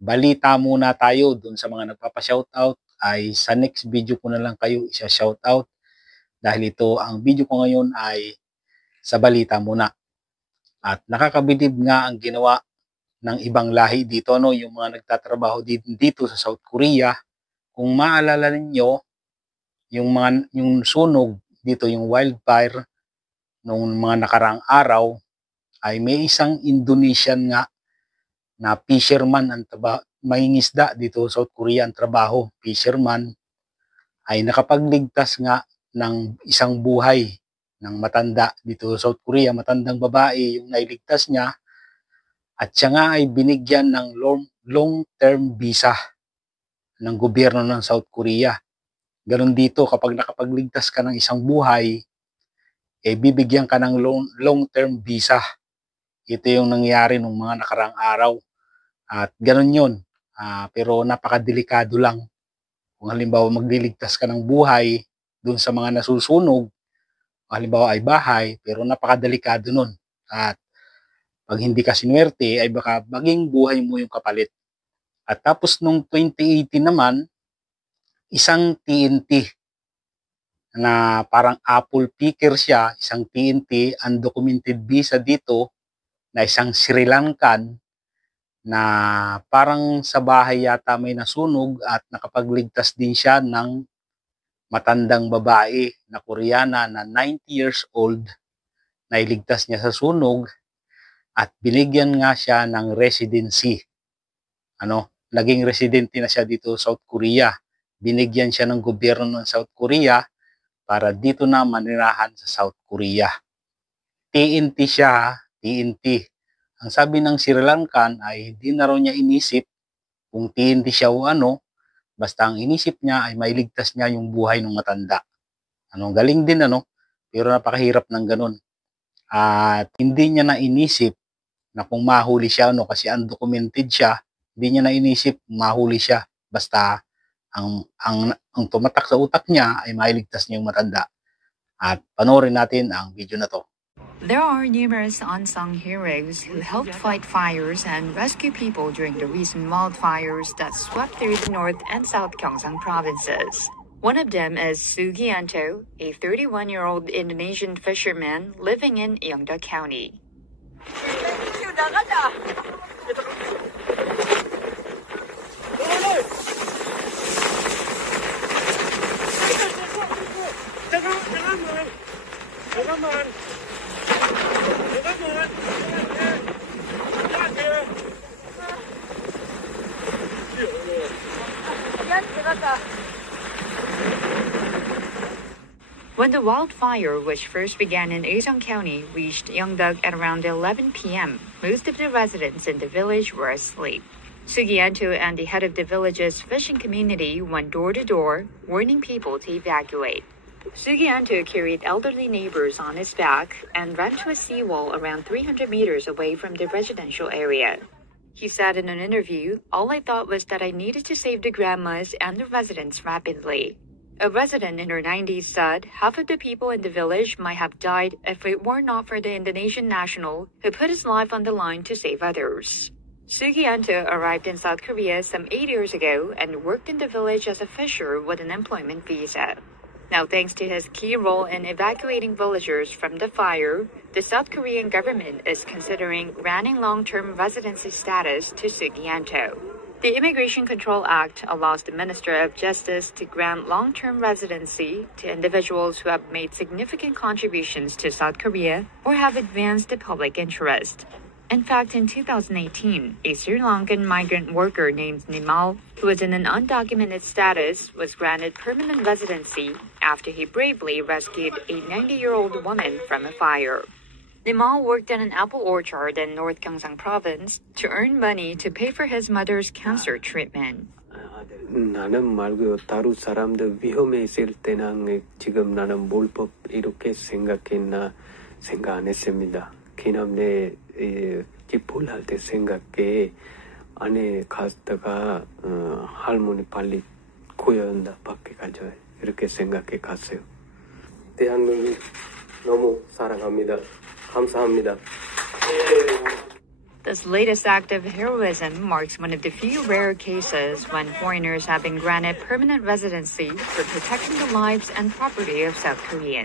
balita muna tayo dun sa mga nagpapa-shoutout ay sa next video ko na lang kayo isa-shoutout dahil ito ang video ko ngayon ay sa balita muna. At nakakabilib nga ang ginawa ng ibang lahi dito, no, yung mga nagtatrabaho dito sa South Korea. Kung maalala ninyo, yung sunog dito, yung wildfire nung mga nakaraang araw, ay may isang Indonesian nga na fisherman ang mangingisda dito sa South Korea, ang trabaho, fisherman, ay nakapagligtas nga ng isang buhay ng matanda dito sa South Korea, matandang babae yung nailigtas niya, at siya nga ay binigyan ng long-term visa ng gobyerno ng South Korea. Ganon dito, kapag nakapagligtas ka ng isang buhay, bibigyan ka ng long-term visa. Ito yung nangyari nung mga nakaraang araw. At ganon yun. Pero napakadelikado lang. Kung halimbawa magliligtas ka ng buhay dun sa mga nasusunog, halimbawa ay bahay, pero napakadelikado nun. At pag hindi ka sinuwerte, ay baka maging buhay mo yung kapalit. At tapos nung 2018 naman, isang TNT na parang apple picker siya, isang TNT, undocumented visa dito, na isang Sri Lankan na parang sa bahay yata may nasunog at nakapagligtas din siya ng matandang babae na Koreana na 90 years old. Nailigtas niya sa sunog at binigyan nga siya ng residency. Naging residente na siya dito sa South Korea. Binigyan siya ng gobyerno ng South Korea para dito na manirahan sa South Korea. TNT siya, TNT. Ang sabi ng Sri Lankan ay hindi na raw niya inisip kung TNT siya o ano, basta ang inisip niya ay mailigtas niya yung buhay ng matanda. Galing din pero napakahirap ng ganun. At hindi niya na inisip na kung mahuli siya, kasi undocumented siya, hindi niya na inisip kung mahuli siya. Basta ang tumatak sa utak niya ay mailigtas niya yung matanda. At panoorin natin ang video na to. There are numerous unsung heroes who helped fight fires and rescue people during the recent wildfires that swept through the North and South Gyeongsang provinces. One of them is Sugianto, a 31-year-old Indonesian fisherman living in Yeongda County. When the wildfire, which first began in Aejeong County, reached Yeongdeok at around 11 p.m., most of the residents in the village were asleep. Sugianto and the head of the village's fishing community went door to door, warning people to evacuate. Sugianto carried elderly neighbors on his back and ran to a seawall around 300 meters away from the residential area. He said in an interview, "All I thought was that I needed to save the grandmas and the residents rapidly." A resident in her 90s said half of the people in the village might have died if it were not for the Indonesian national who put his life on the line to save others. Sugianto arrived in South Korea some 8 years ago and worked in the village as a fisher with an employment visa. Now, thanks to his key role in evacuating villagers from the fire, the South Korean government is considering granting long-term residency status to Sugianto. The Immigration Control Act allows the Minister of Justice to grant long-term residency to individuals who have made significant contributions to South Korea or have advanced the public interest. In fact, in 2018, a Sri Lankan migrant worker named Nimal, who was in an undocumented status, was granted permanent residency after he bravely rescued a 90-year-old woman from a fire. Nimal worked in an apple orchard in North Gyeongsang province to earn money to pay for his mother's cancer treatment. 나는 말고 다른 사람들 위험에 있을 때는 지금 나는 몰법 이렇게 생각했나 생각 안 했습니다. 그냥 내 집을 할 때 생각해 안에 갔다가 할머니 빨리 구해온다 밖에 가져요. 이렇게 생각해 갔어요. 대한민국 너무 사랑합니다. 감사합니다. This latest act of heroism marks one of the few rare cases when foreigners have been granted permanent residency for protecting the lives and property of South Koreans.